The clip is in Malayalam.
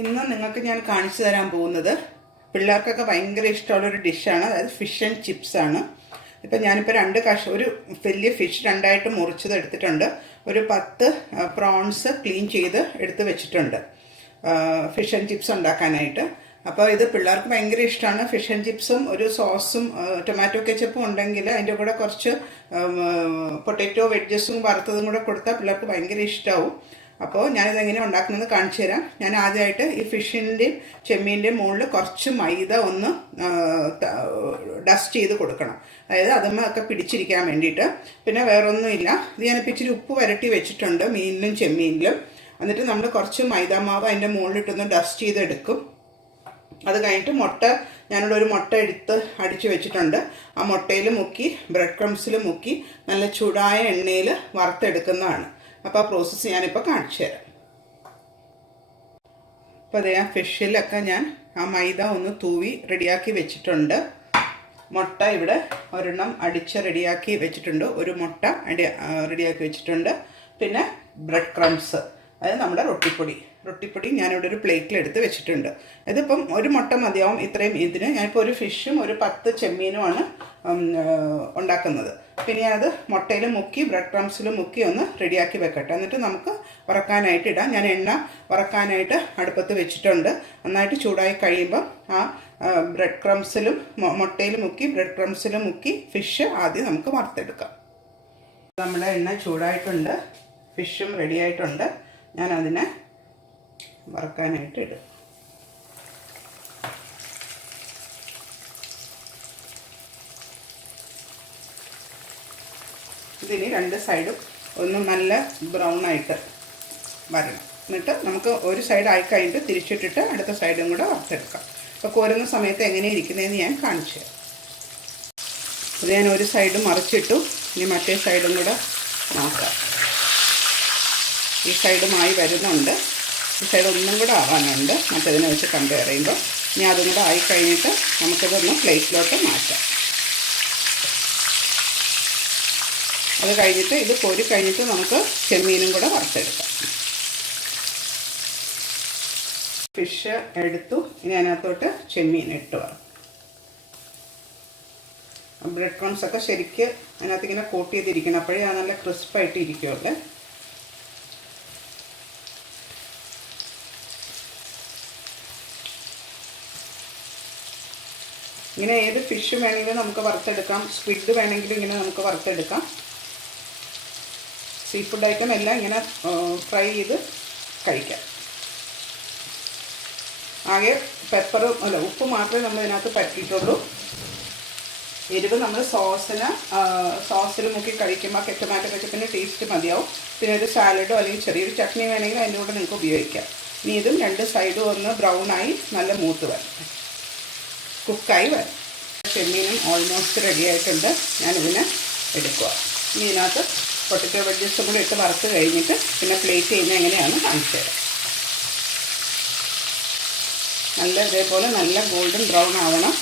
ഇന്ന് നിങ്ങൾക്ക് ഞാൻ കാണിച്ചു തരാൻ പോകുന്നത് പിള്ളേർക്കൊക്കെ ഭയങ്കര ഇഷ്ടമുള്ളൊരു ഡിഷാണ്. അതായത് ഫിഷ് ആൻഡ് ചിപ്സ് ആണ്. ഇപ്പം ഞാനിപ്പോൾ ഒരു വലിയ ഫിഷ് രണ്ടായിട്ട് മുറിച്ചത് എടുത്തിട്ടുണ്ട്. ഒരു 10 പ്രോൺസ് ക്ലീൻ ചെയ്ത് എടുത്ത് വെച്ചിട്ടുണ്ട് ഫിഷ് ആൻഡ് ചിപ്സ് ഉണ്ടാക്കാനായിട്ട്. അപ്പോൾ ഇത് പിള്ളേർക്ക് ഭയങ്കര ഇഷ്ടമാണ്. ഫിഷ് ആൻഡ് ചിപ്സും ഒരു സോസും ടൊമാറ്റോ കെച്ചപ്പും ഉണ്ടെങ്കിൽ അതിൻ്റെ കൂടെ കുറച്ച് പൊട്ടാറ്റോ വെഡ്ജസും വറുത്തതും കൂടെ കൊടുത്താൽ പിള്ളേർക്ക് ഭയങ്കര ഇഷ്ടമാവും. അപ്പോൾ ഞാനിത് എങ്ങനെ ഉണ്ടാക്കുന്നത് കാണിച്ചു തരാം. ഞാൻ ആദ്യമായിട്ട് ഈ ഫിഷിൻ്റെയും ചെമ്മീൻ്റെയും മുകളിൽ കുറച്ച് മൈദ ഒന്ന് ഡസ്റ്റ് ചെയ്ത് കൊടുക്കണം. അതായത് അതുമ്മൊക്കെ പിടിച്ചിരിക്കാൻ വേണ്ടിയിട്ട്. പിന്നെ വേറൊന്നുമില്ല, ഇത് ഞാനിപ്പോൾ ഇച്ചിരി ഉപ്പ് വരട്ടി വെച്ചിട്ടുണ്ട് മീനിലും ചെമ്മീനിലും. എന്നിട്ട് നമ്മൾ കുറച്ച് മൈദാമാവ് അതിൻ്റെ മുകളിലിട്ടൊന്ന് ഡസ്റ്റ് ചെയ്തെടുക്കും. അത് കഴിഞ്ഞിട്ട് ഞാനിവിടെ ഒരു മുട്ട എടുത്ത് അടിച്ച് വെച്ചിട്ടുണ്ട്. ആ മുട്ടയിൽ മുക്കി ബ്രെഡ് ക്രംസിൽ മുക്കി നല്ല ചൂടായ എണ്ണയിൽ വറുത്തെടുക്കുന്നതാണ്. അപ്പോൾ ആ പ്രോസസ്സ് ഞാനിപ്പോൾ കാണിച്ചു തരാം. അപ്പോൾ അതേ ആ ഫിഷിലൊക്കെ ഞാൻ ആ മൈദ ഒന്ന് തൂവി റെഡിയാക്കി വെച്ചിട്ടുണ്ട്. മുട്ട ഇവിടെ ഒരെണ്ണം അടിച്ച് റെഡിയാക്കി വെച്ചിട്ടുണ്ട്. ഒരു മുട്ട റെഡിയാക്കി വെച്ചിട്ടുണ്ട്. പിന്നെ ബ്രെഡ് ക്രംസ്, അതായത് നമ്മുടെ റൊട്ടിപ്പൊടി ഞാനിവിടെ ഒരു പ്ലേറ്റിലെടുത്ത് വെച്ചിട്ടുണ്ട്. ഇതിപ്പം ഒരു മുട്ട മതിയാവും ഇത്രയും ഇതിന്. ഞാനിപ്പോൾ ഒരു ഫിഷും ഒരു 10 ചെമ്മീനുമാണ് ഉണ്ടാക്കുന്നത്. പിന്നെ ഞാനത് മുട്ടയിൽ മുക്കി ബ്രെഡ് ക്രംസിൽ മുക്കി ഒന്ന് റെഡിയാക്കി വെക്കട്ടെ. എന്നിട്ട് നമുക്ക് വറക്കാനായിട്ട് ഇടാം. ഞാൻ എണ്ണ വറക്കാനായിട്ട് അടുപ്പത്ത് വെച്ചിട്ടുണ്ട്. നന്നായിട്ട് ചൂടായി കഴിയുമ്പോൾ ആ ബ്രെഡ് ക്രംസിലും മുട്ടയിൽ മുക്കി ബ്രെഡ് ക്രംസിലും മുക്കി ഫിഷ് ആദ്യം നമുക്ക് വറുത്തെടുക്കാം. നമ്മുടെ എണ്ണ ചൂടായിട്ടുണ്ട്, ഫിഷും റെഡിയായിട്ടുണ്ട്. ഞാനതിനെ വറക്കാനായിട്ട് ഇടും. ഇതിന് രണ്ട് സൈഡും ഒന്ന് നല്ല ബ്രൗൺ ആയിട്ട് വരണം. എന്നിട്ട് നമുക്ക് ഒരു സൈഡ് ആയി കഴിഞ്ഞിട്ട് തിരിച്ചിട്ടിട്ട് അടുത്ത സൈഡും കൂടെ വറുത്തെടുക്കാം. അപ്പോൾ കോരുന്ന സമയത്ത് എങ്ങനെയാണ് ഇരിക്കുന്നതെന്ന് ഞാൻ കാണിച്ചു തരാം. അത് ഞാൻ ഒരു സൈഡ് മറിച്ചിട്ടു. ഇനി മറ്റേ സൈഡും കൂടെ നോക്കാം. ഈ സൈഡുമായി വരുന്നുണ്ട്. ഈ സൈഡ് ഒന്നും കൂടെ ആവാനുണ്ട് മറ്റതിനെ വെച്ച് കമ്പയർ ചെയ്യുമ്പോൾ. ഇനി അതും കൂടെ ആയി കഴിഞ്ഞിട്ട് നമുക്കിതൊന്ന് പ്ലേറ്റിലോട്ട് മാറ്റാം. അത് കഴിഞ്ഞിട്ട് ഇത് കോരി കഴിഞ്ഞിട്ട് നമുക്ക് ചെമ്മീനും കൂടെ വറുത്തെടുക്കാം. ഫിഷ് എടുത്തു. ഇനി അതിനകത്തോട്ട് ചെമ്മീൻ ഇട്ട് വറും. ബ്രെഡ് ക്രംസ് ഒക്കെ ശരിക്ക് അതിനകത്ത് ഇങ്ങനെ കോട്ട് ചെയ്തിരിക്കണം. അപ്പോഴേ അത് നല്ല ക്രിസ്പായിട്ട് ഇരിക്കുമല്ലേ. ഇങ്ങനെ ഏത് ഫിഷ് വേണമെങ്കിലും നമുക്ക് വറുത്തെടുക്കാം. സ്ക്വിഡ് വേണമെങ്കിലും ഇങ്ങനെ നമുക്ക് വറുത്തെടുക്കാം. സീ ഫുഡ് ഐറ്റം എല്ലാം ഇങ്ങനെ ഫ്രൈ ചെയ്ത് കഴിക്കാം. ആകെ ഉപ്പ് മാത്രമേ നമ്മൾ ഇതിനകത്ത് പറ്റിയിട്ടുള്ളൂ. എരിവ് നമ്മൾ സോസിൽ മുക്കി കഴിക്കുമ്പോൾ ടൊമാറ്റോ കെച്ചപ്പിൻ്റെ ടേസ്റ്റ് മതിയാവും. പിന്നെ ഒരു സാലഡോ അല്ലെങ്കിൽ ചെറിയൊരു ചട്നി വേണമെങ്കിൽ അതിൻ്റെ കൂടെ നിങ്ങൾക്ക് ഉപയോഗിക്കാം. ഇനി ഇതും രണ്ട് സൈഡും ഒന്ന് ബ്രൗണായി നല്ല മൂത്ത് വരണം, കുക്കായി വരും. ചെമ്മീനും ഓൾമോസ്റ്റ് റെഡി ആയിട്ടുണ്ട്. ഞാനിതിനെ എടുക്കുക. ഇനി ഇതിനകത്ത് പൊട്ടറ്റോ വെഡ്ജസും കൂടി ഇട്ട് വറുത്ത് കഴിഞ്ഞിട്ട് പിന്നെ പ്ലേറ്റ് ചെയ്യുന്നത് എങ്ങനെയാണെന്ന് കാണിച്ചു തരാം. ഇതേപോലെ നല്ല ഗോൾഡൻ ബ്രൗൺ ആവണം.